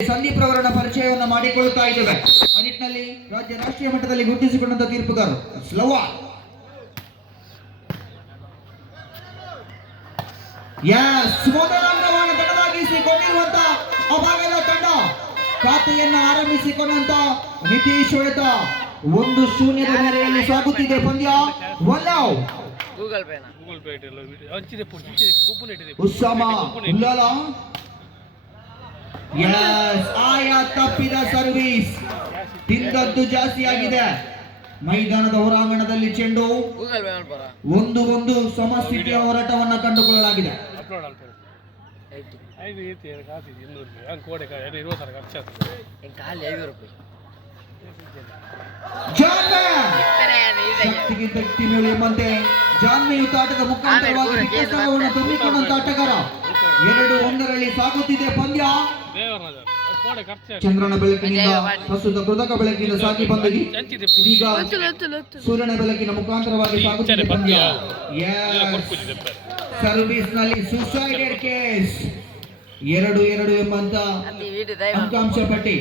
ಸಂದೀಪ್ ರವರನ್ನ ಪರಿಚಯವನ್ನು ಮಾಡಿಕೊಳ್ಳುತ್ತಾ ಇದ್ದೇವೆ. ಆ ನಿಟ್ಟಿನಲ್ಲಿ ರಾಜ್ಯ ರಾಷ್ಟ್ರೀಯ ಮಟ್ಟದಲ್ಲಿ ಗುರುತಿಸಿಕೊಂಡಂತ ತೀರ್ಪುಗಾರರು ಸ್ಲೋವಾ ಮೊದಲ ಅಂಗವನ್ನು ತಡವಾಗಿಸಿಕೊಂಡಿರುವಂತ ಅಭಾಗದ ತಂಡ ಖಾತೆಯನ್ನು ಆರಂಭಿಸಿಕೊಂಡಂತ ನಿತೀಶ್ ಹೊಡೆತ 1-0 ಮೇರೆಯಲ್ಲಿ ಸಾಗುತ್ತಿದೆ ಪಂದ್ಯ. ಉಸ್ಸಾಮಾ ಉಲ್ಲಾಲ ಆಯಾ ತಪ್ಪಿದ ಸರ್ವಿಸ್ ತಿಂದದ್ದು ಜಾಸ್ತಿ ಆಗಿದೆ. ಮೈದಾನದ ಹೊರಾಂಗಣದಲ್ಲಿ ಚೆಂಡು 1-1 ಸಮಸ್ಥಿತಿಯ ಹೋರಾಟವನ್ನ ಕಂಡುಕೊಳ್ಳಲಾಗಿದೆ. ಎಂಬಂತೆ ಜಾನ್ಮೆಯುತ ಆಟದ ಮುಖಾಂತರವಾಗಿ ತುಂಬಿಕೊಂಡಂತ ಆಟಗಾರ 2-1 ಸಾಗುತ್ತಿದೆ ಪಂದ್ಯ. ಚಂದ್ರನ ಬೆಳಕಿನಿಂದ ಪ್ರಸ್ತುತ ಕೃತಕ ಬೆಳಕಿನಿಂದ ಸಾಗಿ ಬಂದಿದೆ. ಇದೀಗ ಸೂರ್ಯನ ಬೆಳಕಿನ ಮುಖಾಂತರವಾಗಿ ಸಾಗುತ್ತಿದೆ ಪಂದ್ಯ. ಸರ್ವಿಸ್ ನಲ್ಲಿ ಸುಸೈಡೆಡ್ ಕೇಸ್ 2-2 ಎಂಬಂತ ಅಂಕಾಂಶ ಪಟ್ಟಿ.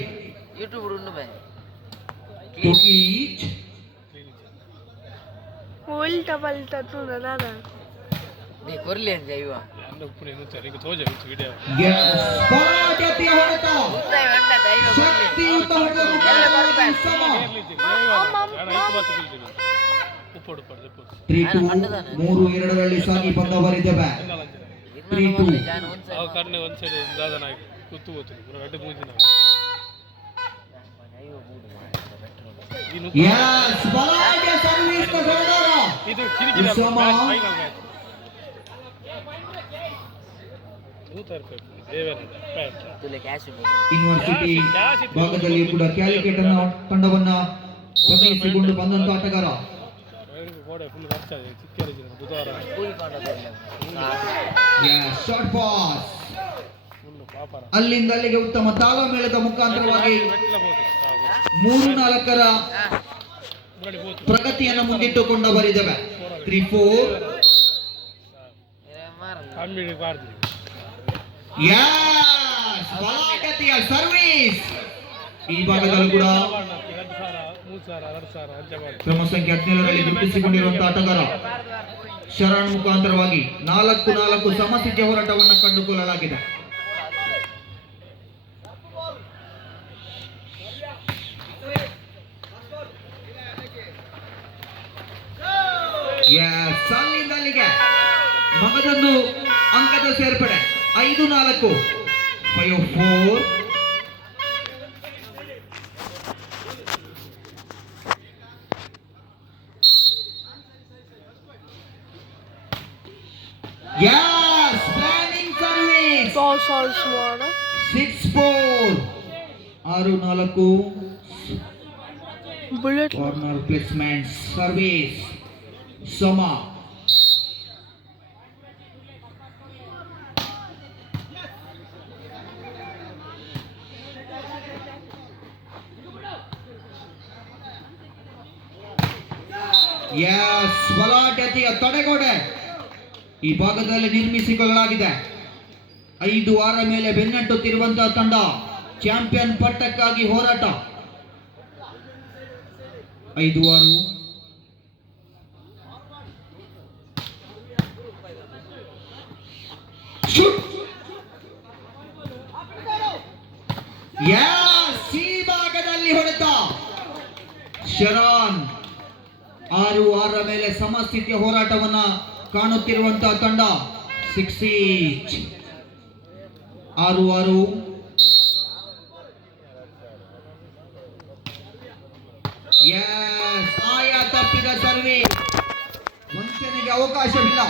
ಮೂರು ಎರಡರಲ್ಲಿ ಸಾಗಿ ಬಂದವರಿದ್ದೇವೆ. 3-2 ಯೂನಿವರ್ಸಿಟಿ ಭಾಗದಲ್ಲಿ ಕೂಡ ಕ್ಯಾಲಿಕಟ್ ತಂಡವನ್ನ ಪ್ರತಿನಿಧಿಸಿಕೊಂಡು ಬಂದಂತ ಆಟಗಾರ. ಶಾರ್ಟ್ ಪಾಸ್ ಅಲ್ಲಿಂದ ಅಲ್ಲಿಗೆ ಉತ್ತಮ ತಾಳಮೇಳದ ಮುಖಾಂತರವಾಗಿ 3-4 ಪ್ರಗತಿಯನ್ನು ಮುಂದಿಟ್ಟುಕೊಂಡವರಿದ್ದೇವೆ. 3-4 ಸರ್ವಿಸ್. ಈ ಭಾಗದಲ್ಲೂ ಕೂಡ ಕ್ರಮ ಸಂಖ್ಯೆ 17ರಲ್ಲಿ ಗುರುತಿಸಿಕೊಂಡಿರುವಂತಹ ಆಟಗಾರ ಶರಣ್ ಮುಖಾಂತರವಾಗಿ 4-4 ಸಮಸ್ಥಿತಿಯ ಹೋರಾಟವನ್ನು ಕಂಡುಕೊಳ್ಳಲಾಗಿದೆ. ಸಾಲಿನಿಂದ ಅಲ್ಲಿಗೆ ಮಗದೊಂದು ಅಂಕದ ಸೇರ್ಪಡೆ 5-4 5-4. Planning service 6-4 6-4 bullet corner placement service ಸಮ. ಬಲಾಢ್ಯತೆಯ ತಡೆಗೋಡೆ ಈ ಭಾಗದಲ್ಲಿ ನಿರ್ಮಿಸಿಕೊಳ್ಳಲಾಗಿದೆ. 5-6 ಮೇಲೆ ಬೆನ್ನಟ್ಟುತ್ತಿರುವಂತಹ ತಂಡ ಚಾಂಪಿಯನ್ ಪಟ್ಟಕ್ಕಾಗಿ ಹೋರಾಟ. 5-6 ಸಿ ಭಾಗದಲ್ಲಿ ಹೊಡೆತ. ಶರಣ್ 6-6 ಮೇಲೆ ಸಮಸ್ಥಿತಿಯ ಹೋರಾಟವನ್ನ ಕಾಣುತ್ತಿರುವಂತಹ ತಂಡ 6 6-6 ಆಯಾ ತಪ್ಪಿದ ಸರ್ವಿಸ್ ವಂಚನೆಗೆ ಅವಕಾಶವಿಲ್ಲ.